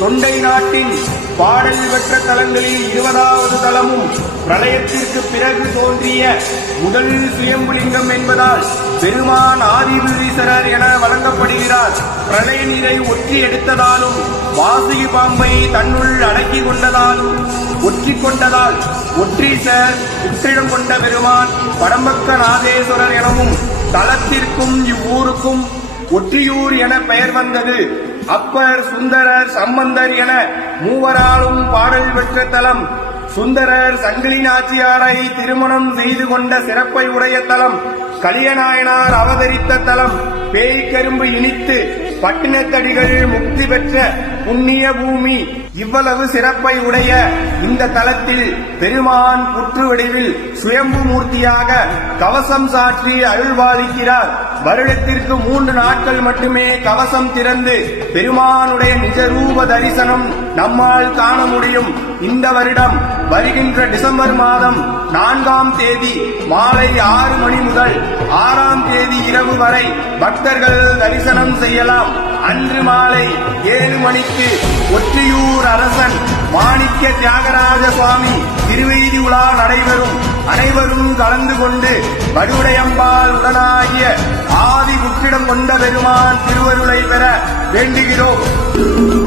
தொண்டை நாட்டின் பாடல் பெற்ற தலங்களில் இருபதாவது தலமும் பிரளயத்திற்கு பிறகு தோன்றிய முதல் சுயம்புலிங்கம் என்பதால் பெருமான் ஆதிபுரீசரர் என வழங்கப்படுகிறார் பிரளய நீரை ஒற்றி எடுத்ததாலும் வாசுகி பாம்பை தன்னுள் அடக்கி கொண்டதாலும் ஒற்றி கொண்டதால் ஒற்றீசர் உற்றிடம் கொண்ட பெருமான் படம்பக்க நாதேஸ்வரர் எனவும் தலத்திற்கும் இவ்வூருக்கும் ஒற்றியூர் என பெயர் வந்தது அப்பர் சுந்தரர் சம்பந்தர் என மூவராலும் பாடல் பெற்ற தலம் சுந்தரர் சங்கிலி நாச்சியாரை திருமணம் செய்து கொண்ட சிறப்பை உடைய தலம் கலியநாயனார் அவதரித்த தலம் பேய்க்கரும்பு இனித்து பட்டினத்தடிகள் முக்தி பெற்ற புண்ணிய பூமி இவ்வளவு சிறப்பை உடைய இந்த தலத்தில் பெருமான் வடிவில் சுயம்பு மூர்த்தியாக கவசம் சாற்றி அருள்வாளிக்கிறார் வருடத்திற்கு மூன்று நாட்கள் மட்டுமே கவசம் திறந்து பெருமானுடைய நிஜரூப தரிசனம் நம்மால் காண முடியும் இந்த வருடம் வருகின்ற டிசம்பர் மாதம் நான்காம் தேதி மாலை ஆறு மணி முதல் ஆறாம் தேதி இரவு வரை பக்தர்கள் தரிசனம் செய்யலாம் அன்று மாலை ஏழு மணிக்கு ஒற்றியூர் அரசன் மாணிக்க தியாகராஜ சுவாமி திருவெய்தி உலா நடைபெறும் அனைவரும் கலந்து கொண்டு வடுவுடையம்பால் உடனாகிய ஆதி முற்றிடம் கொண்ட பெருமான் திருவருளை பெற வேண்டுகிறோம்